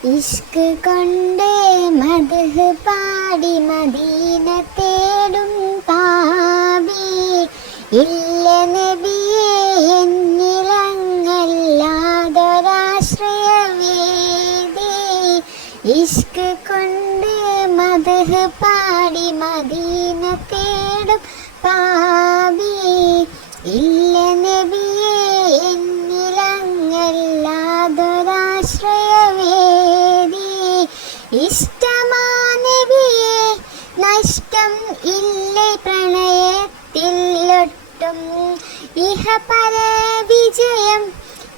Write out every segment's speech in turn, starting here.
ഇഷ്ക് കൊണ്ടേ മധു പാടി മദീന തേടും പാവി ഇല്ല നബിയെ എന്നിലങ്ങല്ലാതൊരാശ്രയവേദി ഇഷ്ക് കൊണ്ടേ മധു പാടി മദീന തേടും പാവി ഇല്ല നബിയെ എന്നിലങ്ങല്ലാതൊരാശ്രയവേദി ഇഷ്ടമാ നബിയെ നഷ്ടം ഇല്ലേ പ്രണയത്തിലൊട്ടും. ഇഹ പര വിജയം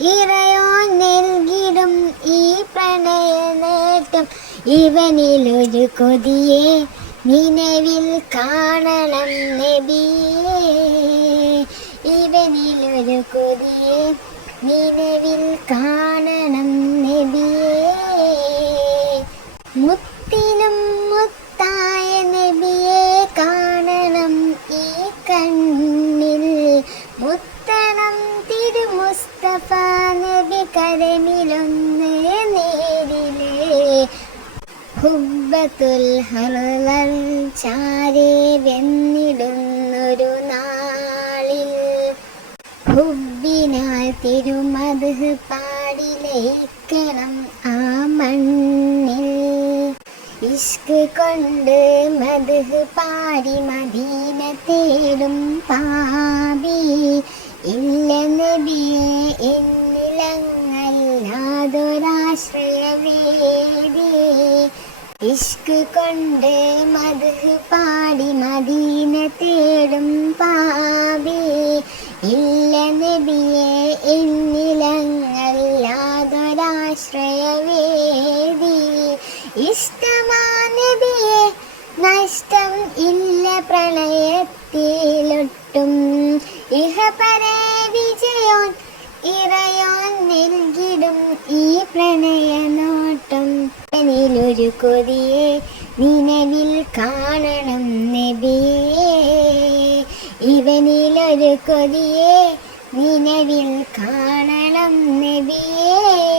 ഇറയോ നൽകിടും ഈ പ്രണയ നേട്ടം ഇവനിലൊരു കൊതിയെ നിലവിൽ കാണണം നബിയേ. ഇവനിലൊരു കൊതിയെ നിലവിൽ കാണണം മുത്തിനും മുത്തായ നബിയെ കാണണം ഈ കണ്ണിൽ. മുത്തണം തിരു മുസ്തഫ നബി കരമിലൊന്ന് നേരിലേ. ഹുബത്തുൽ ഹർവൽ ചാരേ വെന്നിടുന്നൊരു നാളിൽ. ഹുബിനാൽ തിരുമത് പാടിലേക്കണം ആ മണ്ണിൽ. ഇഷ്ക് കൊണ്ട് മത് പാരി മദീന തേടും പാപി. ഇല്ല നബിയെ എന്നിലങ്ങല്ലാതൊരാശ്രയവേദി. ഇഷ്ക് കൊണ്ട് മത് പാടി മദീന തേടും പാപി. ഇല്ല നബിയെ എന്നിലങ്ങല്ലാതൊരാശ്രയവേദി. ഇഷ്ടമാ നബിയെ നഷ്ടം ഇല്ല പ്രണയത്തിലൊട്ടും. ഇഹപരേ വിജയോൻ ഇറയോൻ നൽകിടും ഈ പ്രണയനോട്ടം. എന്നിലൊരു കൊതിയെ നിലവിൽ കാണണം നബിയേ. ഇവനിലൊരു കൊതിയെ നിലവിൽ കാണണം നബിയേ.